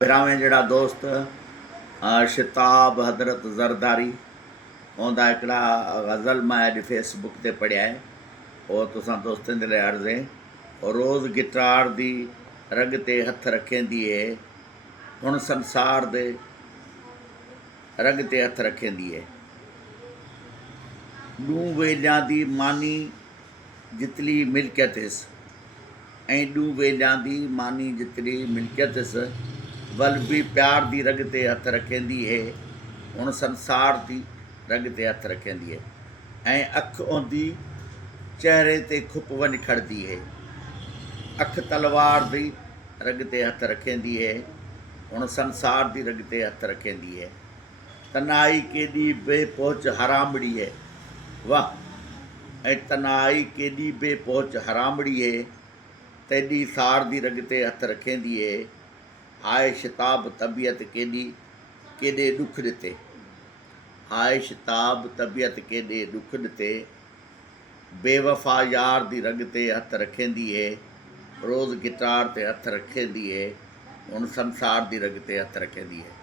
भरावें जड़ा दोस्त शिताब हज़रत ज़रदारी उनका एकड़ा गज़ल मैं अज फेसबुक ते पढ़िया है और तुसां दोस्तें दे अर्ज़ है। रोज़ गिटार दी रग ते हथ रखेंदी है, हुण संसार दे रग ते हथ रखेंदी है। ॾूं वेलियां दी मानी जितली मिल्कियतिस ऐं ॾूं वेलियां दी मानी जितली मिल्कियतिस वल भी प्यार दी रग ते हथ रखेंदी है, हुण संसार दी रग ते हथ रखेंदी है। ऐं अख ओंदी चेहरे ते खुप वञ खड़दी है, अख तलवार दी रग ते हथ रखेंदी है, हुण संसार दी रग ते हथ रखेंदी है। तनाई केॾी बेपहुच हरामड़ी है, वाह ऐं तनाई केॾी बेपहुच हरामड़ी है, तेॾी सार दी रग ते हथ रखेंदी है। हाय शिताब तबियत केॾे ॾुख ॾिते, हाय शिताब तबियत केॾे ॾुख ॾिते, बेवफ़ा यार दी रग ते हथ रखेंदी है, रोज़ गिटार ते हथ रखेंदी है, हुण संसार दी रग ते हथ रखेंदी है।